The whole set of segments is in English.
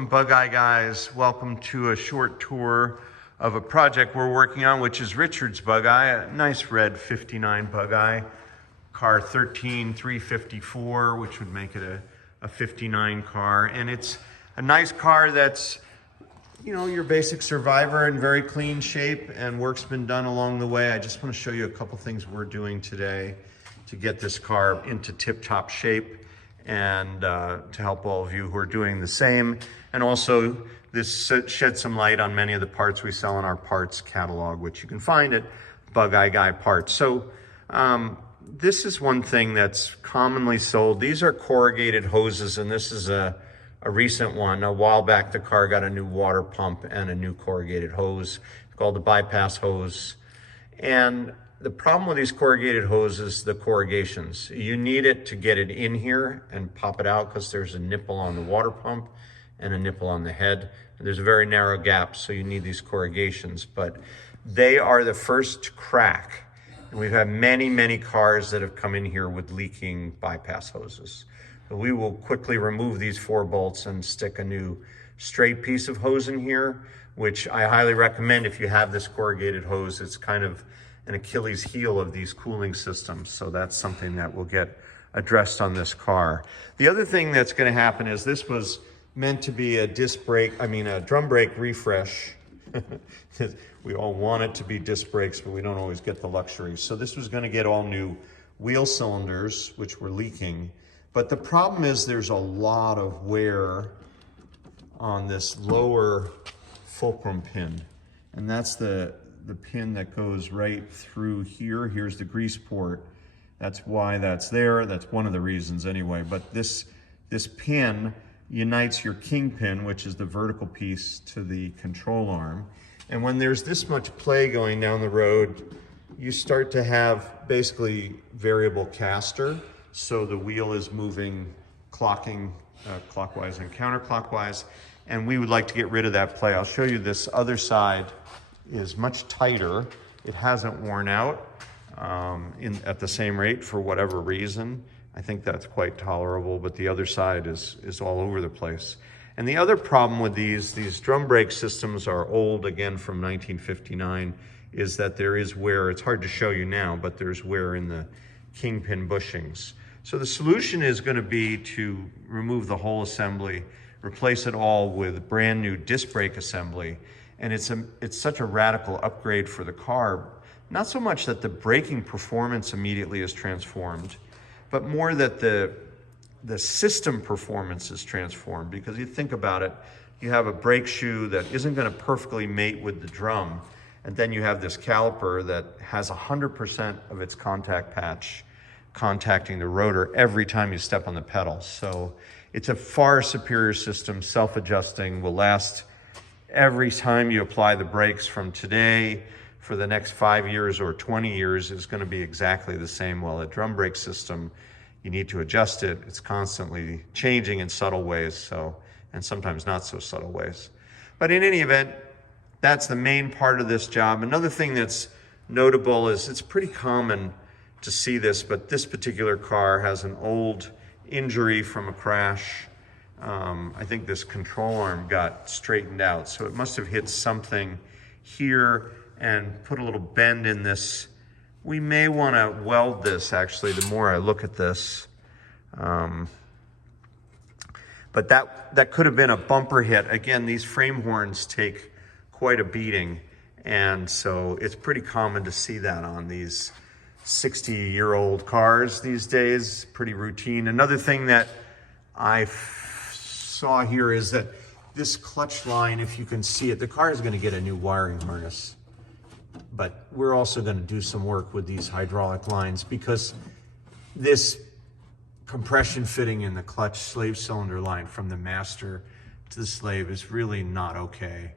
from Bugeyeguys. Welcome to a short tour of a project we're working on, which is Richard's Bugeye, a nice red 59 Bugeye, car 13354, which would make it a 59 car. And it's a nice car that's, you know, your basic survivor in very clean shape, and work's been done along the way. I just want to show you a couple things we're doing today to get this car into tip-top shape, and to help all of you who are doing the same. And also, this sheds some light on many of the parts we sell in our parts catalog, which you can find at Bugeye Parts. So this is one thing that's commonly sold. These are corrugated hoses, and this is a recent one. A while back, the car got a new water pump and a new corrugated hose called the bypass hose. And the problem with these corrugated hoses, the corrugations, you need it to get it in here and pop it out, because there's a nipple on the water pump and a nipple on the head. And there's a very narrow gap, so you need these corrugations, but they are the first to crack. And we've had many, many cars that have come in here with leaking bypass hoses. So we will quickly remove these 4 bolts and stick a new straight piece of hose in here, which I highly recommend if you have this corrugated hose. It's kind of an Achilles heel of these cooling systems. So that's something that will get addressed on this car. The other thing that's going to happen is this was meant to be a a drum brake refresh. We all want it to be disc brakes, but we don't always get the luxury. So this was going to get all new wheel cylinders, which were leaking. But the problem is there's a lot of wear on this lower fulcrum pin. And that's the pin that goes right through here. Here's the grease port. That's why that's there. That's one of the reasons anyway. But this pin unites your kingpin, which is the vertical piece, to the control arm. And when there's this much play going down the road, you start to have basically variable caster. So the wheel is moving, clocking clockwise and counterclockwise. And we would like to get rid of that play. I'll show you this other side is much tighter. It hasn't worn out at the same rate for whatever reason. I think that's quite tolerable, but the other side is all over the place. And the other problem with these drum brake systems are old, again from 1959, is that there is wear. It's hard to show you now, but there's wear in the kingpin bushings. So the solution is going to be to remove the whole assembly, replace it all with brand new disc brake assembly. And it's such a radical upgrade for the car. Not so much that the braking performance immediately is transformed, but more that the system performance is transformed. Because you think about it, you have a brake shoe that isn't going to perfectly mate with the drum, and then you have this caliper that has 100% of its contact patch contacting the rotor every time you step on the pedal. So it's a far superior system, self-adjusting, will last every time you apply the brakes from today for the next 5 years or 20 years is going to be exactly the same. While a drum brake system, you need to adjust it. It's constantly changing in subtle ways, and sometimes not so subtle ways. But in any event, that's the main part of this job. Another thing that's notable is it's pretty common to see this, but this particular car has an old injury from a crash. I think this control arm got straightened out, so it must have hit something here and put a little bend in this. We may want to weld this, actually, the more I look at this. But that could have been a bumper hit. Again, these frame horns take quite a beating, and so it's pretty common to see that on these 60-year-old cars these days. Pretty routine. Another thing that I saw here is that this clutch line, if you can see it, the car is going to get a new wiring harness, but we're also going to do some work with these hydraulic lines, because this compression fitting in the clutch slave cylinder line from the master to the slave is really not okay.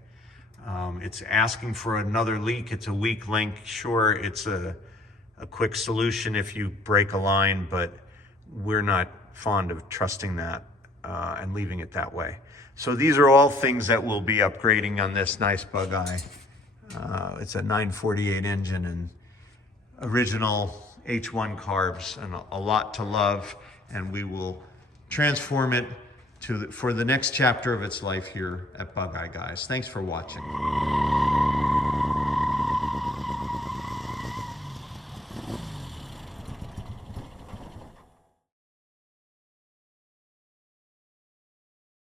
It's asking for another leak. It's a weak link. Sure, it's a quick solution if you break a line, but we're not fond of trusting that and leaving it that way. So these are all things that we'll be upgrading on this nice Bugeye. It's a 948 engine and original H1 carbs, and a lot to love, and we will transform it for the next chapter of its life here at Bugeyeguys. Thanks for watching.